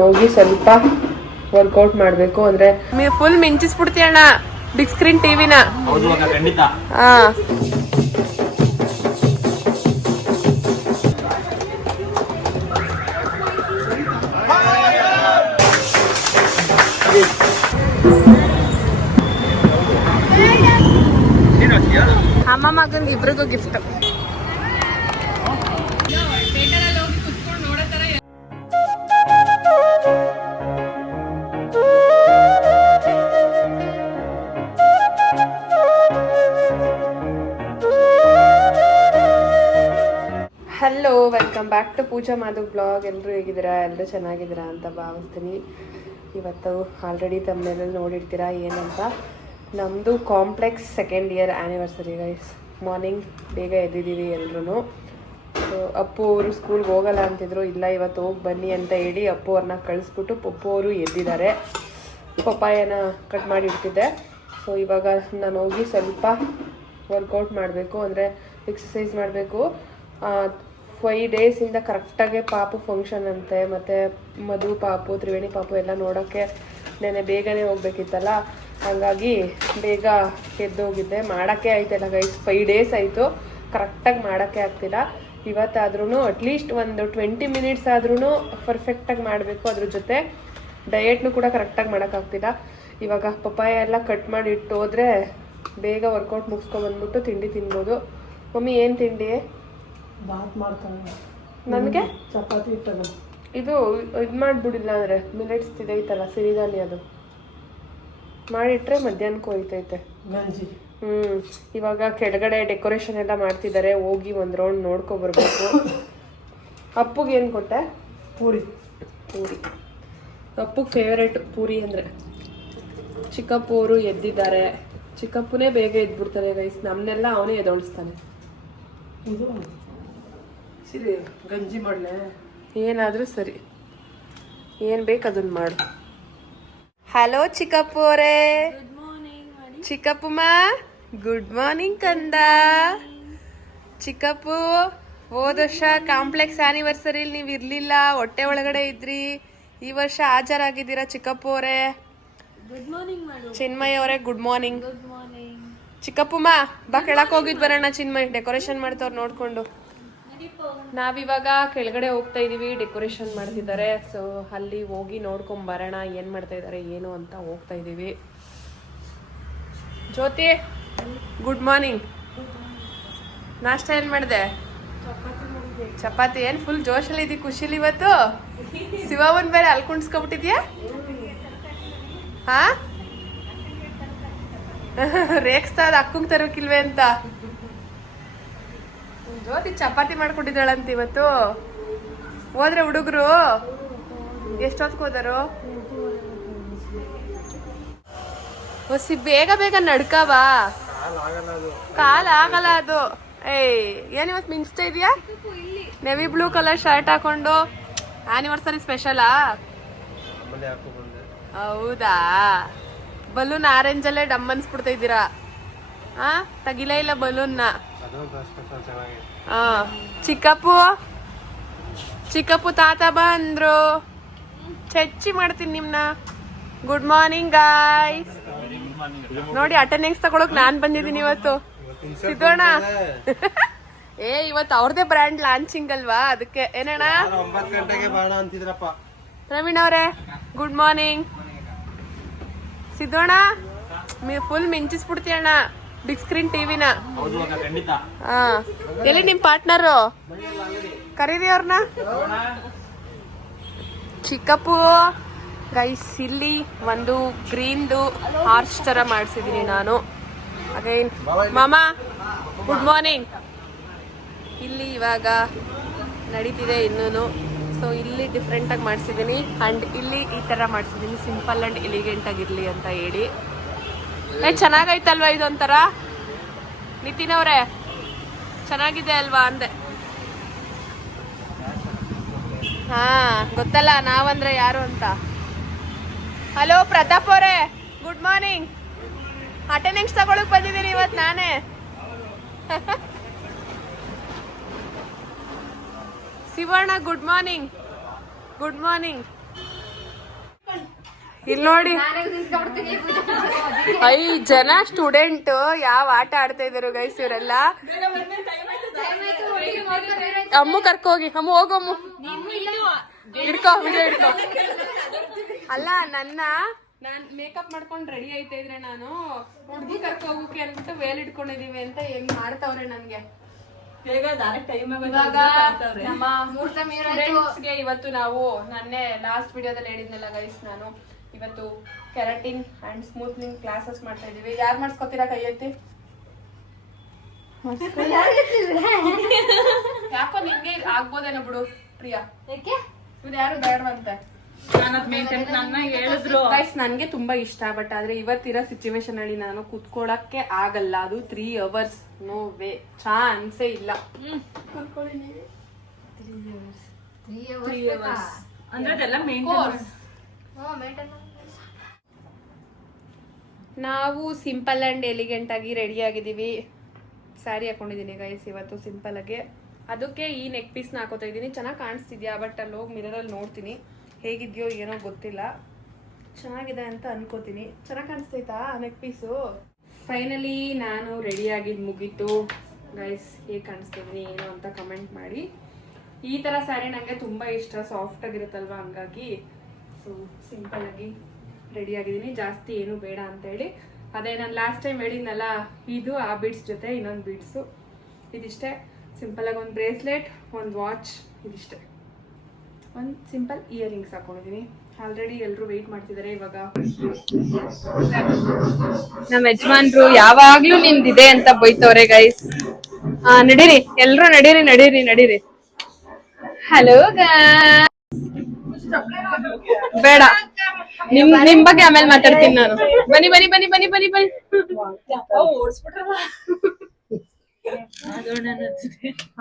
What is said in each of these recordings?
ಹೋಗಿ ಸ್ವಲ್ಪ ವರ್ಕೌಟ್ ಮಾಡಬೇಕು ಅಂದ್ರೆ ಫುಲ್ ಮಿಂಚಿಸ್ಬಿಡ್ತೀಯ ಅಣ್ಣ ಬಿಗ್ ಸ್ಕ್ರೀನ್ ಟಿವಿನ. ಹಾ ಅಮ್ಮ ಮಗಂಗೆ ಇಬ್ರಿಗೂ gift. Hello, welcome back to Pooja Madhav blog. ಎಲ್ಲರೂ ಹೇಗಿದ್ದೀರಾ? ಎಲ್ಲರೂ ಚೆನ್ನಾಗಿದ್ದೀರಾ ಅಂತ ಭಾವಿಸ್ತೀನಿ. ಇವತ್ತು ಆಲ್ರೆಡಿ ತಮ್ಮನೆಲ್ಲ ನೋಡಿರ್ತೀರಾ ಏನಂತ. ನಮ್ಮದು complex second year anniversary guys. Morning ಬೇಗ ಎದ್ದಿದ್ದೀವಿ ಎಲ್ಲರೂ. ಅಪ್ಪು ಅವರು ಸ್ಕೂಲ್ಗೆ ಹೋಗಲ್ಲ ಅಂತಿದ್ರು. ಇಲ್ಲ ಇವತ್ತು ಹೋಗಿ ಬನ್ನಿ ಅಂತ ಹೇಳಿ ಅಪ್ಪು ಅವ್ರನ್ನ ಕಳಿಸ್ಬಿಟ್ಟು ಪಪ್ಪು ಅವರು ಎದ್ದಿದ್ದಾರೆ. ಪಪ್ಪಾಯನ ಕಟ್ ಮಾಡಿ ಇಡ್ತಿದ್ದೆ. ಸೊ ಇವಾಗ ನಾನು ಹೋಗಿ ಸ್ವಲ್ಪ ವರ್ಕೌಟ್ ಮಾಡಬೇಕು, ಅಂದರೆ ಎಕ್ಸಸೈಸ್ ಮಾಡಬೇಕು. 5 ಡೇಸಿಂದ ಕರೆಕ್ಟಾಗೆ ಪಾಪು ಫಂಕ್ಷನ್ ಅಂತೆ, ಮತ್ತು ಮಧು ಪಾಪು, ತ್ರಿವೇಣಿ ಪಾಪು ಎಲ್ಲ ನೋಡೋಕ್ಕೆ ನೆನೆ ಬೇಗನೆ ಹೋಗ್ಬೇಕಿತ್ತಲ್ಲ, ಹಾಗಾಗಿ ಬೇಗ ಎದ್ದೋಗಿದ್ದೆ. ಮಾಡೋಕ್ಕೆ ಆಯ್ತಲ್ಲ ಗೈಸ್, 5 ಡೇಸ್ ಆಯಿತು, ಕರೆಕ್ಟಾಗಿ ಮಾಡೋಕ್ಕೆ ಆಗ್ತಿಲ್ಲ. ಇವತ್ತಾದ್ರೂ ಅಟ್ಲೀಸ್ಟ್ ಒಂದು 20 ಮಿನಿಟ್ಸ್ ಆದ್ರೂ ಪರ್ಫೆಕ್ಟಾಗಿ ಮಾಡಬೇಕು. ಅದ್ರ ಜೊತೆ ಡಯೆಟ್ನು ಕೂಡ ಕರೆಕ್ಟಾಗಿ ಮಾಡೋಕ್ಕಾಗ್ತಿಲ್ಲ. ಇವಾಗ ಪಪ್ಪಾಯ ಎಲ್ಲ ಕಟ್ ಮಾಡಿ ಇಟ್ಟು ಹೋದರೆ ಬೇಗ ವರ್ಕೌಟ್ ಮುಗಿಸ್ಕೊಬಂದ್ಬಿಟ್ಟು ತಿಂಡಿ ತಿನ್ಬೋದು. ಮಮ್ಮಿ ಏನು ತಿಂಡಿ? ಬಾತ್ ಮಾಡ್ತಾನೆ. ನನಗೆ ಚಪಾತಿ ಇಟ್ಟದ ಇದು ಮಾಡಿಬಿಡಿಲ್ಲ ಅಂದರೆ ಮಿಲೆಟ್ಸ್ ಇದೈತಲ್ಲ ಸಿರಿಧಾನ್ಯ, ಅದು ಮಾಡಿಟ್ರೆ ಮಧ್ಯಾಹ್ನಕ್ಕೆ ಹೋಯ್ತೈತೆ ಗಂಜಿ. ಇವಾಗ ಕೆಳಗಡೆ ಡೆಕೋರೇಷನ್ ಎಲ್ಲ ಮಾಡ್ತಿದ್ದಾರೆ, ಹೋಗಿ ಒಂದು ರೌಂಡ್ ನೋಡ್ಕೊಬರ್ಬೇಕು. ಅಪ್ಪುಗೆ ಏನು ಕೊಟ್ಟೆ? ಪೂರಿ. ಅಪ್ಪುಗೆ ಫೇವ್ರೇಟ್ ಪೂರಿ ಅಂದರೆ. ಚಿಕ್ಕಪ್ಪು ಅವರು ಎದ್ದಿದ್ದಾರೆ. ಚಿಕ್ಕಪ್ಪನೇ ಬೇಗ ಎದ್ಬಿಡ್ತಾರೆ ಗೈಸ್, ನಮ್ಮನ್ನೆಲ್ಲ ಅವನೇ ಎದೊಳಿಸ್ತಾನೆ. ಇದು ಸಿರಿ ಗಂಜಿ ಮಾಡಲೆ, ಏನಾದರೂ ಸರಿ, ಏನು ಬೇಕು ಅದನ್ನ ಮಾಡು. ಹಲೋ ಚಿಕ್ಕಪ್ಪು ಅವರೇ. ಚಿಕ್ಕಪ್ಪಮ್ಮ ಗುಡ್ ಮಾರ್ನಿಂಗ್ ಕಂದ. ಚಿಕ್ಕಪ್ಪು, ಹೋದ ವರ್ಷ ಕಾಂಪ್ಲೆಕ್ಸ್ ಆನಿವರ್ಸರಿಲಿ ನೀವು ಇರಲಿಲ್ಲ, ಹೊಟ್ಟೆ ಒಳಗಡೆ ಇದ್ರಿ. ಈ ವರ್ಷ ಹಾಜರಾಗಿದ್ದೀರಾ ಚಿಕ್ಕಪ್ಪು ಅವರೇ. ಗುಡ್ ಮಾರ್ನಿಂಗ್ ಮಾಡು. ಚಿನ್ಮಯ್ ಅವರೇ ಗುಡ್ ಮಾರ್ನಿಂಗ್. Good morning. ಚಿಕ್ಕಪ್ಪಮ್ಮ ಬಾ ಕೆಳಕ್ಕೆ ಹೋಗಿದ್ ಬರೋಣ. ಚಿನ್ಮಯ್ ಡೆಕೋರೇಷನ್ ಮಾಡ್ತವ್ರು ನೋಡ್ಕೊಂಡು. ನಾವಿವಾಗ ಕೆಳಗಡೆ ಹೋಗ್ತಾ ಇದೀವಿ, ಡೆಕೋರೇಷನ್ ಮಾಡ್ತಿದ್ದಾರೆ. ಸೊ ಅಲ್ಲಿ ಹೋಗಿ ನೋಡ್ಕೊಂಡ್ ಬರೋಣ ಏನ್ ಮಾಡ್ತಾ ಇದ್ದಾರೆ ಏನು ಅಂತ ಹೋಗ್ತಾ ಇದೀವಿ. ಜ್ಯೋತಿ ಗುಡ್ ಮಾರ್ನಿಂಗ್. ನಾಷ್ಟ ಏನ್ ಮಾಡಿದೆ? ಚಪಾತಿ. ಏನ್ ಫುಲ್ ಜೋಶಲ್ಲಿ ಇದ್ದೀವಿ, ಖುಷಿಲಿ ಇವತ್ತು. ಶಿವವನ್ ಬೇರೆ ಅಲ್ಲಿ ಕುಣಿಸ್ಕೊಬಿಟ್ಟಿದ್ಯಾ? ಹಾ ರೇಕ್ಸ್ತಾ ಅಕ್ಕಂಗ್ ತರೋಕಿಲ್ವೇ ಅಂತ. ಜ್ಯೋತಿ ಚಪಾತಿ ಮಾಡ್ಕೊಟ್ಟಿದ್ದಾಳಂತ ಇವತ್ತು. ಹೋದ್ರೆ ಹುಡುಗರು ಎಷ್ಟೊತ್ಗೆ ಹೋದರು? ಹೊಸಿ ಬೇಗ ಬೇಗ ನಡ್ಕವಾ, ಕಾಲ್ ಆಗಲ್ಲ ಅದು. ಏನಿವತ್ತು ಮಿಂಚ್ತಾ ಇದೆಯಾ? ನೆವಿ ಬ್ಲೂ ಕಲರ್ ಶರ್ಟ್ ಹಾಕೊಂಡು ಆನಿವರ್ಸರಿ ಸ್ಪೆಷಲಾ? ಹೌದಾ? ಬಲೂನ್ ಆರೆಂಜ್ ಅಲ್ಲೇ ಡಮ್ ಅನ್ಸ್ಬಿಡ್ತಾ ಇದ್ದೀರಾ? ತಗಿಲೇ ಇಲ್ಲ ಬಲೂನ್ನ. ಚಿಕ್ಕಪ್ಪು ತಾತ ಬಂದ್ರು, ಚಚ್ಚಿ ಮಾಡ್ತೀನಿ ನಿಮ್ನ. Good morning guys. ನೋಡಿ ಅಟೆಂಡೆನ್ಸ್ ತಗೊಳಕ್ ನಾನ್ ಬಂದಿದ್ದೀನಿ ಇವತ್ತು. ಸಿದ್ದೋಣ ಇವತ್ತು ಅವ್ರದೇ ಬ್ರ್ಯಾಂಡ್ ಲಾಂಚಿಂಗ್ ಅಲ್ವಾ, ಅದಕ್ಕೆ. ಏನಣ್ಣ? 9 ಗಂಟೆಗೆ ಬಾಣ ಅಂತಿದ್ರಪ್ಪ. ಪ್ರವೀಣ್ ಅವರೇ ಗುಡ್ ಮಾರ್ನಿಂಗ್. ಸಿದ್ದೋಣ ಫುಲ್ ಮಿಂಚಿಸ್ಬಿಡ್ತೀಯಣ್ಣ ಬಿಗ್ ಸ್ಕ್ರೀನ್ ಟಿವಿನ. ಎಲ್ಲಿ ನಿಮ್ ಪಾರ್ಟ್ನರು? ಕರೀರಿ ಅವ್ರನ್ನ. ಚಿಕ್ಕಪ್ಪು ಗೈಸ್, ಇಲ್ಲಿ ಒಂದು ಗ್ರೀನ್ದು ಆರ್ಚ್ ತರ ಮಾಡಿಸಿದೀನಿ ನಾನು. ಅಗೈನ್ ಮಾಮ ಗುಡ್ ಮಾರ್ನಿಂಗ್. ಇಲ್ಲಿ ಇವಾಗ ನಡೀತಿದೆ ಇನ್ನೂ. ಸೊ ಇಲ್ಲಿ ಡಿಫ್ರೆಂಟಾಗಿ ಮಾಡಿಸಿದ್ದೀನಿ, ಆ್ಯಂಡ್ ಇಲ್ಲಿ ಈ ಥರ ಮಾಡಿಸಿದ್ದೀನಿ, ಸಿಂಪಲ್ ಆ್ಯಂಡ್ ಎಲಿಗೆಂಟ್ ಆಗಿರಲಿ ಅಂತ ಹೇಳಿ. ಚೆನ್ನಾಗೈತಲ್ವಾ ಇದೊಂಥರ? ನಿತಿನ್ ಅವರೇ ಚೆನ್ನಾಗಿದೆ ಅಲ್ವಾ ಅಂದೆ. ಹಾ ಗೊತ್ತಲ್ಲ ನಾವಂದ್ರೆ ಯಾರು ಅಂತ. ಹಲೋ ಪ್ರತಾಪ್ ಅವರೇ ಗುಡ್ ಮಾರ್ನಿಂಗ್. ಅಟೆಂಡೆನ್ಸ್ ತಗೊಳಕ್ ಬಂದಿದ್ದೀನಿ ಇವತ್ತು ನಾನೇ. Shivanna good morning. Good morning. ಇಲ್ಲಿ ನೋಡಿ 5 ಜನ ಸ್ಟೂಡೆಂಟ್ ಯಾವ ಆಟ ಆಡ್ತಾ ಇದಾರೆ ಗೈಸ್ ಇವರೆಲ್ಲ. ಅಮ್ಮು ಕರ್ಕೋಗಿ, ಅಮ್ಮು ಹೋಗಮ್ಮು, ಹಿಡ್ಕೋ ವಿಡಿಯೋ ಹಿಡ್ಕೋ. ಅಲ್ಲ ನಾನ್ ಮೇಕಪ್ ಮಾಡ್ಕೊಂಡು ರೆಡಿ ಆಯ್ತಾ ಇದ್ರೆ ನಾನು ಹುಡುಗಿ ಕರ್ಕೋಗಕ್ಕೆ ಅನ್ಬಿಟ್ಟು ವೇಲ್ ಇಟ್ಕೊಂಡಿದೀವಿ ಅಂತ ಹೆಂಗ್ ಮಾಡ್ತಾವ್ರೆ ನನ್ಗೆ. ಇವಾಗ ನಮ್ಮ ಸ್ಟೂಡೆಂಟ್ಸ್ಗೆ ಇವತ್ತು ನಾವು ನನ್ನೆ ಲಾಸ್ಟ್ ವಿಡಿಯೋದಲ್ಲಿ ಹೇಳಿದ್ನಲ್ಲ ಗೈಸ್, ನಾನು ಇವತ್ತು ಕೆರಾಟಿನ್ ಅಂಡ್ ಸ್ಮೂತ್ನಿಂಗ್ ಕ್ಲಾಸಸ್ ಮಾಡ್ತಾ ಇದೀವಿ. ಯಾರು ಮಾಡಿಸ್ಕೊತೀರಾ ಕೈ ಎತ್ತಿ? ಯಾಕೋ ನಿಂಗೆ ಆಗ್ಬೋದೇನೋ ಬಿಡು ಪ್ರಿಯಾ, ಇದು ಯಾರು ಬೇಡವಂತೆ. ಗೈಸ್ ನನ್ಗೆ ತುಂಬಾ ಇಷ್ಟ, ಬಟ್ ಆದ್ರೆ ಇವತ್ತಿರೋ ಸಿಚುವೇಶನ್ ಅಲ್ಲಿ ನಾನು ಕುತ್ಕೊಳಕ್ಕೆ ಆಗಲ್ಲ. ಅದು 3 hours, ನೋ ವೇ, ಚಾನ್ಸೇ ಇಲ್ಲ. ನಾವು ಸಿಂಪಲ್ ಅಂಡ್ ಎಲಿಗೆಂಟ್ ಆಗಿ ರೆಡಿ ಆಗಿದೀವಿ. ಸ್ಯಾರಿ ಹಾಕೊಂಡಿದೀನಿ ಗೈಸ್ ಇವತ್ತು ಸಿಂಪಲ್ ಆಗಿ. ಅದಕ್ಕೆ ಈ ನೆಕ್ ಪೀಸ್ನ ಹಾಕೋತಾ ಇದ್ದೀನಿ. ಚೆನ್ನಾಗಿ ಕಾಣಿಸ್ತಿದ್ಯಾ? ಬಟ್ ಅಲ್ಲಿ ಹೋಗಿ ಮಿರರಲ್ಲಿ ನೋಡ್ತೀನಿ ಹೇಗಿದ್ಯೋ ಏನೋ ಗೊತ್ತಿಲ್ಲ. ಚೆನ್ನಾಗಿದೆ ಅಂತ ಅನ್ಕೋತೀನಿ. ಚೆನ್ನಾಗಿ ಕಾಣಿಸ್ತೈತಾ ನೆಕ್ ಪೀಸು? ಫೈನಲಿ ನಾನು ರೆಡಿ ಆಗಿದ್ದು ಮುಗೀತು ಗೈಸ್. ಹೇಗೆ ಕಾಣಿಸ್ತಿದ್ದೀನಿ ಏನು ಅಂತ ಕಮೆಂಟ್ ಮಾಡಿ. ಈ ಥರ ಸ್ಯಾರಿ ನನಗೆ ತುಂಬ ಇಷ್ಟ, ಸಾಫ್ಟ್ ಆಗಿರುತ್ತಲ್ವ, ಹಂಗಾಗಿ ಸೊ ಸಿಂಪಲ್ ಆಗಿ ರೆಡಿ ಆಗಿದ್ದೀನಿ. ಜಾಸ್ತಿ ಏನು ಬೇಡ ಅಂತೇಳಿ. ಅದೇ ನಾನು ಲಾಸ್ಟ್ ಟೈಮ್ ಹೇಳಿದ್ನಲ್ಲ, ಇದು ಆ ಬೀಡ್ಸ್ ಜೊತೆ ಇನ್ನೊಂದು ಬೀಡ್ಸು, ಇದಿಷ್ಟೇ. ಸಿಂಪಲಾಗಿ ಒಂದು ಬ್ರೇಸ್ಲೆಟ್, ಒಂದು ವಾಚ್, ಇದಿಷ್ಟೇ. ಒಂದು ಸಿಂಪಲ್ ಇಯರಿಂಗ್ಸ್ ಹಾಕೊಂಡಿದ್ದೀನಿ. ಆಲ್ರೆಡಿ ಎಲ್ಲರೂ ವೆಯ್ಟ್ ಮಾಡ್ತಿದ್ದಾರೆ. ಇವಾಗ ನಮ್ಮ ಯಜಮಾನ್ರು ಯಾವಾಗ್ಲೂ ನಿಮ್ದಿದೆ ಅಂತ ಬೈತವ್ರೆ ಗೈಸ್. ನಡೀರಿ ಎಲ್ರು, ನಡೀರಿ ನಡೀರಿ ನಡೀರಿ. ಹಲೋ ಬೇಡ, ನಿಮ್ ಬಗ್ಗೆ ಆಮೇಲೆ ಮಾತಾಡ್ತೀನಿ ನಾನು. ಬನ್ನಿ ಬನ್ನಿ ಬನ್ನಿ ಬನ್ನಿ ಬನ್ನಿ ಬನ್ನಿ.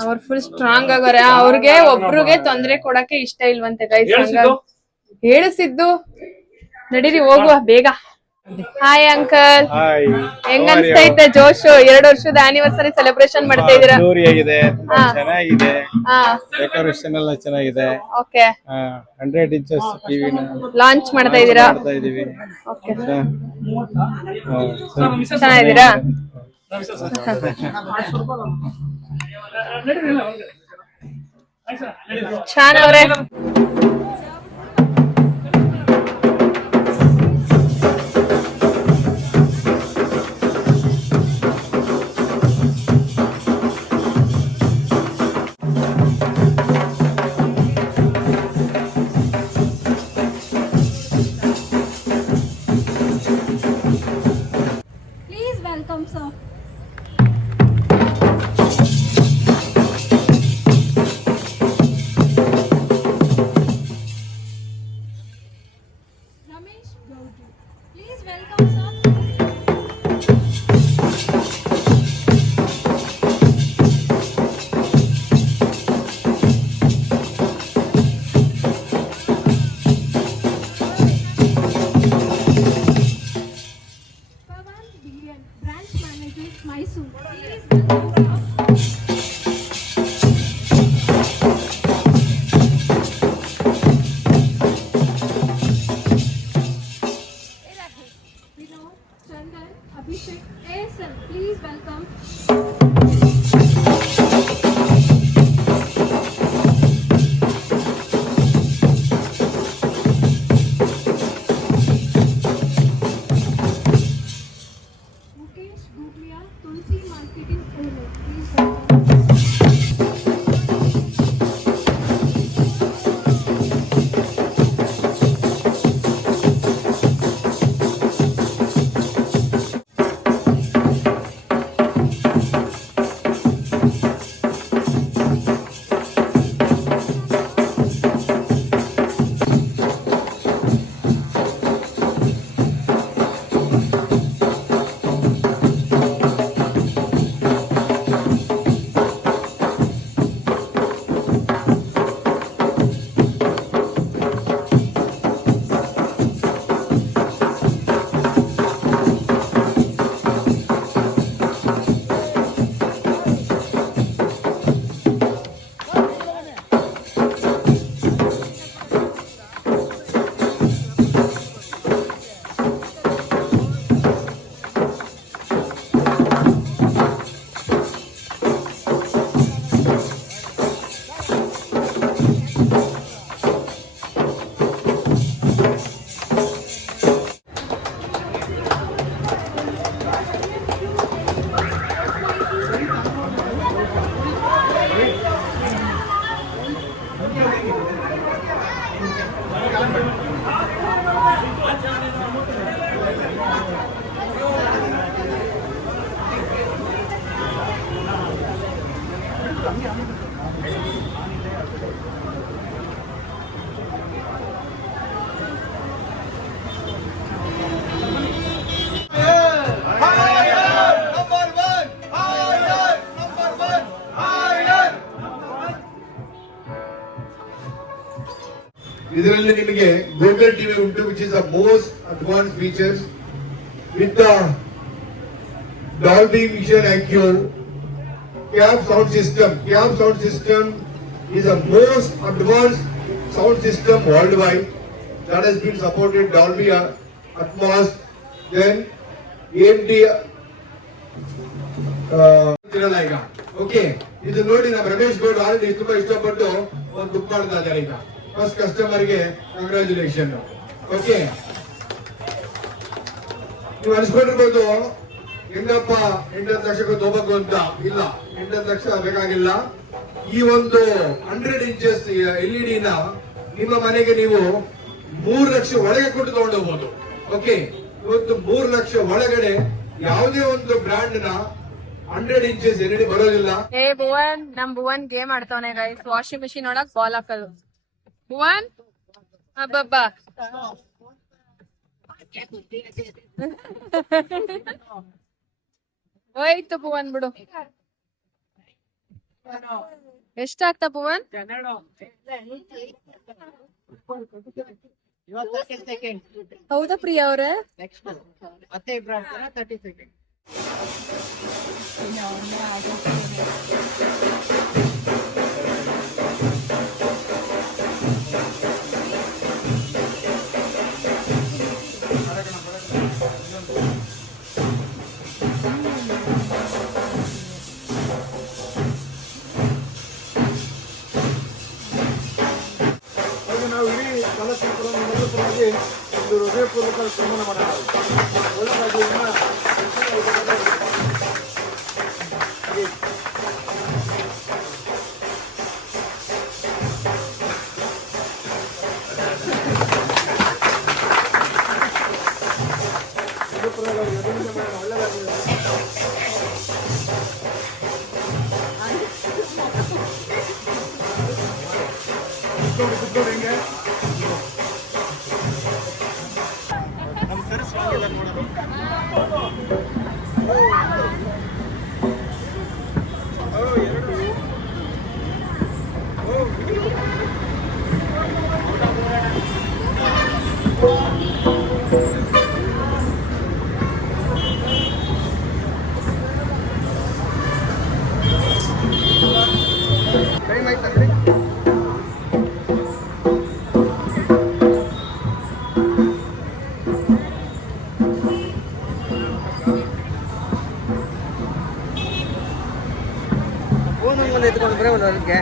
ಅವ್ರು ಫುಲ್ ಸ್ಟ್ರಾಂಗ್ ಆಗೋರೆ. ಅವ್ರಿಗೆ ಒಬ್ರಿಗೆ ತೊಂದ್ರೆ ಕೊಡಕ್ಕೆ ಇಷ್ಟ ಇಲ್ವಂತೆ ಗೈಸ್. ಹೇಳಿಸಿದ್ದು ನಡೀರಿ ಹೋಗುವ ಬೇಗ. ಹಾಯ್ ಅಂಕಲ್, ಹೆಂಗ್ ಅನ್ಸ್ತೈತೆ ಜೋಶು? 2 ವರ್ಷದ ಆನಿವರ್ಸರಿ ಸೆಲೆಬ್ರೇಷನ್ ಮಾಡ್ತಾ ಇದೀರಾ? ಚೆನ್ನಾಗಿದೆ, ಡೆಕೋರೇಷನ್ ಎಲ್ಲ ಚೆನ್ನಾಗಿದೆ. ಓಕೆ, 100 inches ಟಿವಿ ಲಾಂಚ್ ಮಾಡ್ತಾ ಇದೀರಾ? ಓಕೆ, ಚೆನ್ನಾಗಿದ್ದೀರಾ? ಶಾನ್ ಅವ್ರೆ, Please welcome sir. Ramesh Gowdu. Please welcome sir. Pawan Biran, branch manager, Mysore. Please welcome sir. Vinod Google TV untu, which is the most advanced features with the Dolby Vision IQ cab sound system. Cab sound system is the most advanced sound system worldwide that has been supported Dolby Atmos. Then AMD ಈಗ okay ಇದು ನೋಡಿ ನಮ್ಮ Ramesh Gaud already ತುಂಬಾ ಇಷ್ಟಪಟ್ಟು ಒಂದು book ಮಾಡ್ತಾ ಇದ್ದಾರೆ ಈಗ ಫಸ್ಟ್ ಕಸ್ಟಮರ್ ಗೆ ಕಂಗ್ರಾಚುಲೇಷನ್. ಓಕೆ, ನೀವು ಅನ್ಸ್ಕೊಂಡಿರ್ಬೋದು ಹೆಂಗಪ್ಪ 8 ಲಕ್ಷಕ್ಕೆ ತಗೋಬೇಕು ಅಂತ. ಇಲ್ಲ, 8 ಲಕ್ಷ ಬೇಕಾಗಿಲ್ಲ. ಈ ಒಂದು 100 ಇಂಚಸ್ LED ನ ನಿಮ್ಮ ಮನೆಗೆ ನೀವು 3 ಲಕ್ಷ ಒಳಗೆ ಕೊಟ್ಟು ತಗೊಂಡು ಹೋಗ್ಬೋದು. ಓಕೆ, ಇವತ್ತು 3 ಲಕ್ಷ ಒಳಗಡೆ ಯಾವುದೇ ಒಂದು ಬ್ರ್ಯಾಂಡ್ ನ 100 ಇಂಚಸ್ LED ಬರೋದಿಲ್ಲ. ಏ ಭುವನ್, ನಮ್ ಭುವನ್ ಗೇಮ್ ಆಡ್ತಾವನೆ ಗೈಸ್. ವಾಷಿಂಗ್ ಮಿಷಿನ್ ಒಳಗ್ ಬಾಲ್ ಹಾಕೋದು. ಭುವನ್ ಅಬ್ಬಬ್ಬಾ ಹೋಯ್ತು ಭುವನ್ ಬಿಡು. ಎಷ್ಟಾಗ್ತಾ ಭುವನ್? ಹೌದಾ ಪ್ರಿಯಾ ಅವ್ರೆ? ಮತ್ತೆ ಇಬ್ರು ಆಡ್ತಾರೆ 30 ಸೆಕೆಂಡ್. ನಾವು ಇಡೀ ಕಲಸಪುರ ಮೊದಲವಾಗಿ ಒಂದು ಹೃದಯಪೂರ್ವಕ ಸನ್ಮಾನ ಮಾಡೋಣ. ಒಳಗಾಗಿ ಎತ್ಕೊಂಡ್ರೆ ಒಂದು ಅದಕ್ಕೆ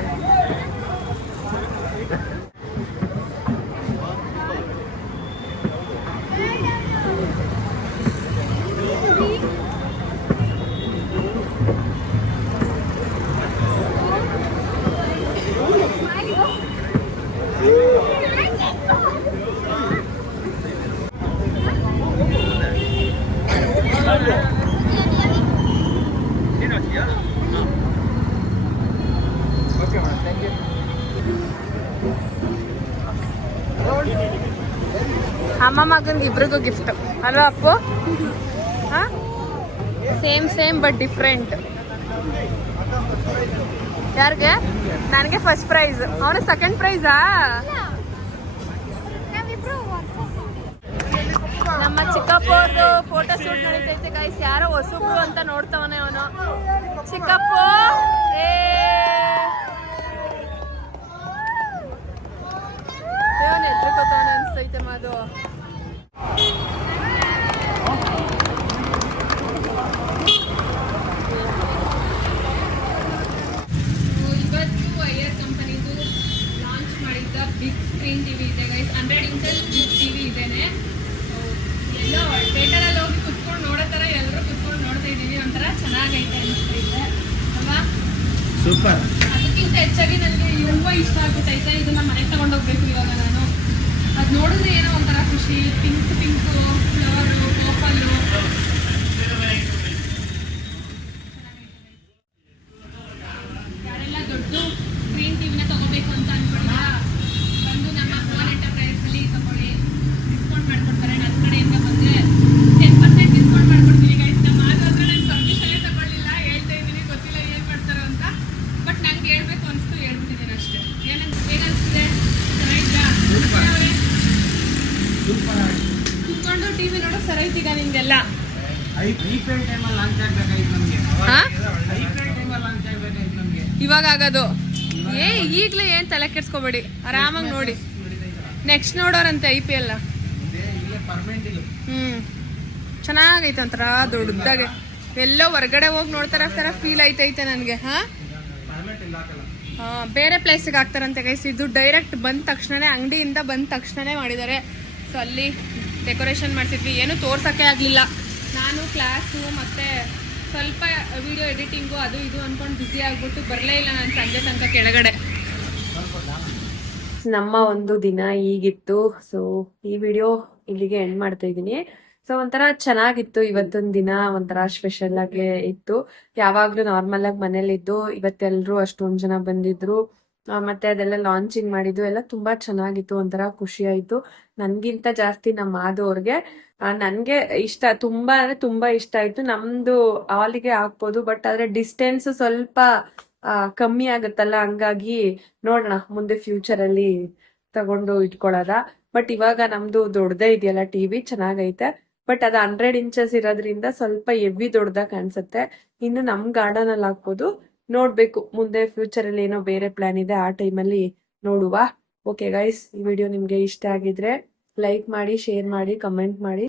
ಅಮ್ಮ ಮಗನ್ಗೆ ಇಬ್ರಿಗೂ ಗಿಫ್ಟ್ ಅಲ್ವಾ ಅಪ್ಪು? Same but different. ಯಾರಿಗೆ? ನನಗೆ ಫಸ್ಟ್ ಪ್ರೈಸ್, ಅವನು ಸೆಕೆಂಡ್ ಪ್ರೈಸಾ? ನಮ್ಮ ಚಿಕ್ಕಪ್ಪವ್ರದ್ದು ಫೋಟೋ ಶೂಟ್ ನಡೀತೈತೆ ಗೈಸ್. ಯಾರೋ ಹೊಸಬ್ರು ಅಂತ ನೋಡ್ತಾವನೆ ಅವನು. ಚಿಕ್ಕಪ್ಪ ಎದ್ರಕೋತಾನೆ ಅನ್ಸ್ತೈತೆ ಮಾದು. ಇವತ್ತು ವೈಯರ್ ಕಂಪನಿದು ಲಾಂಚ್ ಮಾಡಿದ್ದ ಬಿಗ್ ಸ್ಕ್ರೀನ್ ಟಿವಿ ಇದೆ ಗೈಸ್. 100 ಇಂಚಸ್ ಬಿಗ್ ಟಿವಿ ಇದೇನೆ. ಎಲ್ಲೋ ಥಿಯೇಟರಲ್ಲಿ ಹೋಗಿ ಕುತ್ಕೊಂಡು ನೋಡೋ ಥರ ಎಲ್ಲರೂ ಕುತ್ಕೊಂಡು ನೋಡ್ತಾ ಇದ್ದೀವಿ. ಒಂಥರ ಚೆನ್ನಾಗೈತೆ ಅನಿಸ್ತೈತೆ ಅಲ್ವಾ? ಸೂಪರ್. ಅದಕ್ಕಿಂತ ಹೆಚ್ಚಾಗಿ ನನಗೆ ತುಂಬ ಇಷ್ಟ ಆಗ್ಬಿಟ್ಟೈತೆ. ಇದನ್ನ ಮನೆಗೆ ತಗೊಂಡೋಗ್ಬೇಕು ಇವಾಗ ನಾನು. ಅದು ನೋಡಿದ್ರೆ ಏನೋ ಒಂಥರ ಖುಷಿ. Pink flower purple. ಯಾರೆಲ್ಲ ದೊಡ್ಡ ಸ್ಕ್ರೀನ್ ಟಿವಿನ ತಗೋಬೇಕು ಅಂತ ಅನ್ಕೊಳ್ಳಿ, ಬಂದು ನಮ್ಮ ಫೋನ್ ಎಂಟರ್ಪ್ರೈಸಲ್ಲಿ ತಗೊಳ್ಳಿ. ಡಿಸ್ಕೌಂಟ್ ಮಾಡ್ಕೊಡ್ತಾರೆ. ನನ್ನ ಕಡೆಯಿಂದ ಬಂದರೆ 10% ಡಿಸ್ಕೌಂಟ್ ಮಾಡ್ಕೊಡ್ತೀನಿ ಗೈಸ್. ನಮ್ಮ ಹತ್ರ ನಾನು ಪರ್ಮಿಷನ್ನೇ ತಗೊಳ್ಳಿಲ್ಲ, ಹೇಳ್ತಾ ಇದ್ದೀನಿ. ಗೊತ್ತಿಲ್ಲ ಏನು ಮಾಡ್ತಾರೋ ಅಂತ. ಬಟ್ ನಂಗೆ ಹೇಳ್ಬೇಕು ಅನಿಸ್ತು, ಹೇಳ್ಬಿಟ್ಟಿದ್ದೀನಿ ಅಷ್ಟೇ. ಹೇಗನ್ನಿಸ್ತಿದೆ? ಚೆನ್ನಾಗಿದ್ದ? ಸೂಪರ್ ಆಗಿ ಕುತ್ಕೊಂಡು ಟಿವಿ ನೋಡಕ್ ಸರೈತೀಗ ನಿಮ್ಗೆಲ್ಲ. ಐಪಿಎಲ್ ಟೈಮಲ್ಲಿ ಲಾಂಚ್ ಆಗ್ಬೇಕಾಗಿತ್ತು ನಮಗೆ. ಹಾ? ಐಪಿಎಲ್ ಟೈಮಲ್ಲಿ ಲಾಂಚ್ ಆಗ್ಬೇಕಾಗಿತ್ತು ನಮಗೆ. ಇವಾಗ ಆಗೋದು ಈಗ್ಲೇ ಏನ್ ತಲೆ ಕೆಡ್ಸ್ಕೊಬೇಡಿ, ಆರಾಮಾಗಿ ನೋಡಿ. ನೆಕ್ಸ್ಟ್ ನೋಡೋರಂತೆ IPL. ಇಲ್ಲೇ ಪರ್ಮನೆಂಟ್ ಇಲ್ಲ. ಚೆನ್ನಾಗೈತೆ ಒಂಥರ ದೊಡ್ಡದಾಗೆ. ಎಲ್ಲೋ ಹೊರಗಡೆ ಹೋಗಿ ನೋಡ್ತಾರ ಫೀಲ್ ಐತೈತೆ ನನ್ಗೆ. ಪರ್ಮನೆಂಟ್ ಇಲ್ಲ ಹಾಕಲ್ಲ. ಬೇರೆ ಪ್ಲೇಸಿಗೆ ಹಾಕ್ತಾರಂತೆ ಗೈಸ್. ಇದು ಡೈರೆಕ್ಟ್ ಬಂದ ತಕ್ಷಣನೇ, ಅಂಗಡಿಯಿಂದ ಬಂದ ತಕ್ಷಣನೇ ಮಾಡಿದ್ದಾರೆ. ಸೊ ಅಲ್ಲಿ ಡೆಕೋರೇಷನ್ ಮಾಡಿಸಿದ್ವಿ, ಏನು ತೋರ್ಸೋಕ್ಕೆ ಆಗಲಿಲ್ಲ. ನಾನು ಕ್ಲಾಸು ಮತ್ತು ಸ್ವಲ್ಪ ವಿಡಿಯೋ ಎಡಿಟಿಂಗು ಅದು ಇದು ಅಂದ್ಕೊಂಡು ಬ್ಯುಸಿ ಆಗ್ಬಿಟ್ಟು ಬರಲೇ ಇಲ್ಲ ನಾನು ಸಂಜೆ ತನಕ ಕೆಳಗಡೆ. ನಮ್ಮ ಒಂದು ದಿನ ಹೀಗಿತ್ತು. ಸೊ ಈ ವಿಡಿಯೋ ಇಲ್ಲಿಗೆ ಎಂಡ್ ಮಾಡ್ತಾ ಇದ್ದೀನಿ. ಸೊ ಒಂಥರ ಚೆನ್ನಾಗಿತ್ತು ಇವತ್ತೊಂದು ದಿನ, ಒಂಥರ ಸ್ಪೆಷಲ್ ಆಗಿ ಇತ್ತು. ಯಾವಾಗ್ಲೂ ನಾರ್ಮಲ್ ಆಗಿ ಮನೇಲಿದ್ದು, ಇವತ್ತೆಲ್ಲರೂ ಅಷ್ಟೊಂದು ಜನ ಬಂದಿದ್ರು. ಮತ್ತೆ ಅದೆಲ್ಲ ಲಾಂಚಿಂಗ್ ಮಾಡಿದ್ದು ಎಲ್ಲ ತುಂಬಾ ಚೆನ್ನಾಗಿತ್ತು, ಒಂಥರ ಖುಷಿ ಆಯ್ತು. ನನ್ಗಿಂತ ಜಾಸ್ತಿ ನಮ್ಮ ಮಾಧವ್ರಿಗೆ ನನ್ಗೆ ಇಷ್ಟ, ತುಂಬಾ ಅಂದ್ರೆ ತುಂಬಾ ಇಷ್ಟ ಆಯ್ತು. ನಮ್ದು ಹಾಲಿಗೆ ಹಾಕ್ಬೋದು, ಬಟ್ ಆದ್ರೆ ಡಿಸ್ಟೆನ್ಸ್ ಸ್ವಲ್ಪ ಕಮ್ಮಿ ಆಗುತ್ತಲ್ಲ, ಹಂಗಾಗಿ ನೋಡೋಣ ಮುಂದೆ ಫ್ಯೂಚರ್ ಅಲ್ಲಿ ತಗೊಂಡು ಇಟ್ಕೊಳ್ಳೋದ. ಬಟ್ ಇವಾಗ ನಮ್ದು ದೊಡ್ಡದೇ ಇದೆಯಲ್ಲ ಟಿವಿ, ಚೆನ್ನಾಗೈತೆ. ಬಟ್ ಅದು 100 ಇಂಚಸ್ ಇರೋದ್ರಿಂದ ಸ್ವಲ್ಪ ಹೆವಿ ದೊಡ್ಡದಾಗ ಕಾಣಿಸುತ್ತೆ. ಇನ್ನು ನಮ್ ಗಾರ್ಡನ್ ಅಲ್ಲಿ ಹಾಕ್ಬೋದು, ನೋಡ್ಬೇಕು ಮುಂದೆ ಫ್ಯೂಚರ್ ಅಲ್ಲಿ ಏನೋ ಬೇರೆ ಪ್ಲಾನ್ ಇದೆ, ಆ ಟೈಮಲ್ಲಿ ನೋಡುವ. ಓಕೆ ಗೈಸ್, ಈ ವಿಡಿಯೋ ನಿಮ್ಗೆ ಇಷ್ಟ ಆಗಿದ್ರೆ ಲೈಕ್ ಮಾಡಿ, ಶೇರ್ ಮಾಡಿ, ಕಮೆಂಟ್ ಮಾಡಿ.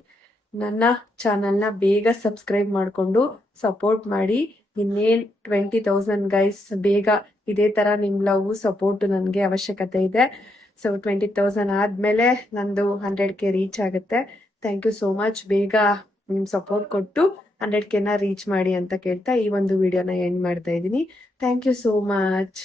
ನನ್ನ ಚಾನಲ್ನ ಬೇಗ ಸಬ್ಸ್ಕ್ರೈಬ್ ಮಾಡಿಕೊಂಡು ಸಪೋರ್ಟ್ ಮಾಡಿ. ಇನ್ನೇನ್ 20,000 ಗೈಸ್, ಬೇಗ ಇದೇ ತರ ನಿಮ್ ಲವ್ ಸಪೋರ್ಟ್ ನನಗೆ ಅವಶ್ಯಕತೆ ಇದೆ. ಸೊ 20,000 ಆದ್ಮೇಲೆ ನಂದು 100K ರೀಚ್ ಆಗುತ್ತೆ. Thank you so much. ಬೇಗ ನಿಮ್ ಸಪೋರ್ಟ್ ಕೊಟ್ಟು 100K ರೀಚ್ ಮಾಡಿ ಅಂತ ಕೇಳ್ತಾ ಈ ಒಂದು ವಿಡಿಯೋನ ಎಂಡ್ ಮಾಡ್ತಾ ಇದ್ದೀನಿ. Thank you so much.